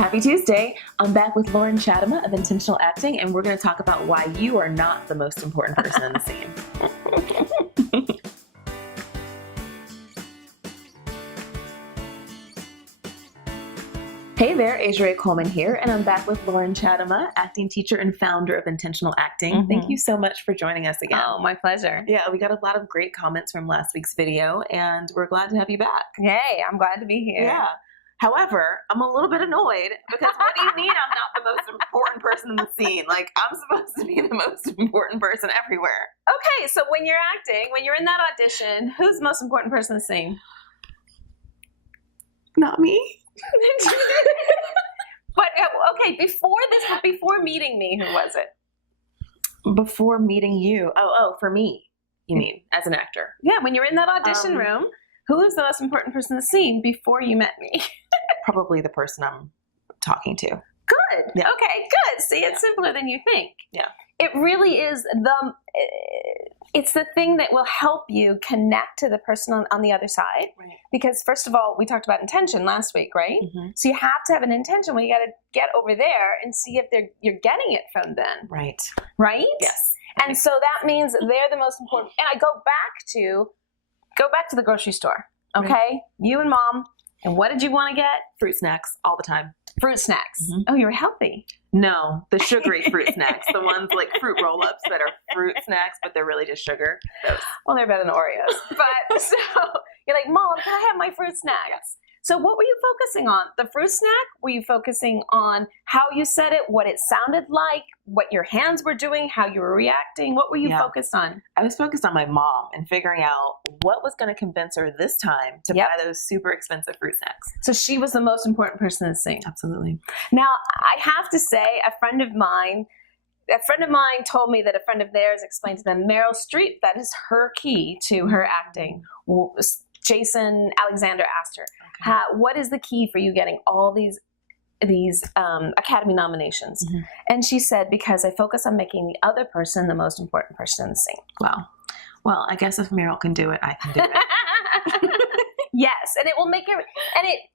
Happy Tuesday. I'm back with Loren Chadima of Intentional Acting, and we're going to talk about why you are not the most important person in the scene. Hey there, Asia Coleman here, and I'm back with Loren Chadima, acting teacher and founder of Intentional Acting. Thank you so much for joining us again. Oh, my pleasure. Yeah, we got a lot of great comments from last week's video, and we're glad to have you back. Yay, I'm glad to be here. Yeah. However, I'm a little bit annoyed because what do you mean I'm not the most important person in the scene? Like, I'm supposed to be the most important person everywhere. Okay, so when you're acting, when you're in that audition, who's the most important person in the scene? Not me. But okay, before meeting me, who was it? Before meeting you. Oh, for me, you mean, as an actor. Yeah, when you're in that audition room, who is the most important person in the scene before you met me? Probably the person I'm talking to. Good. Yeah. Okay, good. See, it's simpler than you think. Yeah. It really is it's the thing that will help you connect to the person on the other side. Right. Because first of all, we talked about intention last week, right? So you have to have an intention when you got to get over there and see if you're getting it from them. Right. Right? Yes. And so that means they're the most important. And I go back to the grocery store. Okay? Right. You and mom. And what did you want to get? Fruit snacks all the time. Fruit snacks. Oh, you're healthy. No, the sugary fruit snacks. The ones like fruit roll-ups that are fruit snacks, but they're really just sugar. Those. Well, they're better than Oreos. But so you're like, Mom, can I have my fruit snacks? Yes. So what were you focusing on? The fruit snack? Were you focusing on how you said it, what it sounded like, what your hands were doing, how you were reacting? What were you focused on? I was focused on my mom and figuring out what was going to convince her this time to buy those super expensive fruit snacks. So she was the most important person in the scene. Absolutely. Now, I have to say, a friend of mine told me that a friend of theirs explained to them, Meryl Streep, that is her key to her acting. Jason Alexander asked her, what is the key for you getting all these Academy nominations? And she said, because I focus on making the other person the most important person in the scene. Wow. Well, I guess if Meryl can do it, I can do it. Yes, and it will make it,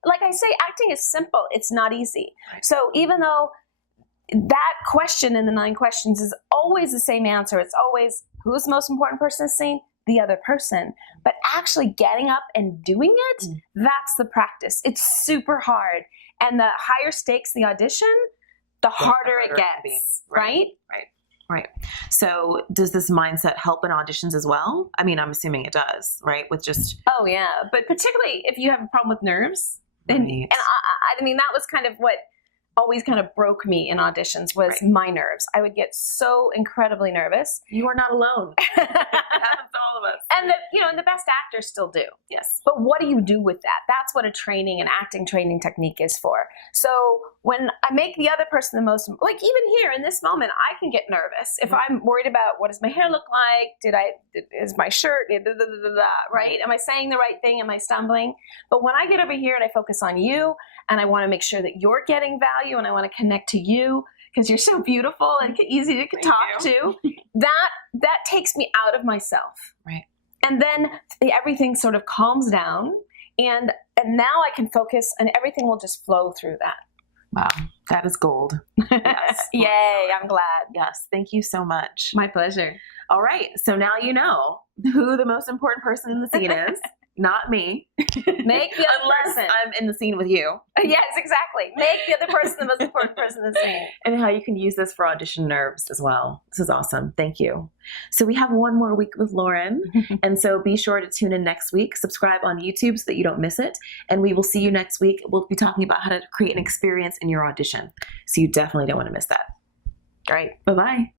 like I say, acting is simple. It's not easy. So even though that question in the 9 questions is always the same answer, it's always, who's the most important person in the scene? The other person. But actually getting up and doing it, that's the practice. It's super hard. And the higher stakes the audition, the harder it gets, right? Right. So does this mindset help in auditions as well? I mean, I'm assuming it does, right? With just... Oh, yeah. But particularly if you have a problem with nerves. Right. And I mean, that was kind of what always kind of broke me in auditions was my nerves. I would get so incredibly nervous. You are not alone. It happens to all of us. And the best actors still do. Yes. But what do you do with that? That's what an acting training technique is for. So when I make the other person the most, like even here in this moment, I can get nervous. If I'm worried about what does my hair look like? Is my shirt, right? Am I saying the right thing? Am I stumbling? But when I get over here and I focus on you and I want to make sure that you're getting value and I want to connect to you because you're so beautiful and easy to talk to, that takes me out of myself. Right. And then everything sort of calms down and now I can focus and everything will just flow through that. Wow, that is gold. Yes. Yay, I'm glad. Yes, thank you so much. My pleasure. All right, so now you know who the most important person in the scene is. Not me. Make the other Unless person. I'm in the scene with you. Yes, exactly. Make the other person the most important person in the scene. And how you can use this for audition nerves as well. This is awesome. Thank you. So we have one more week with Loren. And so be sure to tune in next week. Subscribe on YouTube so that you don't miss it. And we will see you next week. We'll be talking about how to create an experience in your audition. So you definitely don't want to miss that. Great. Bye-bye.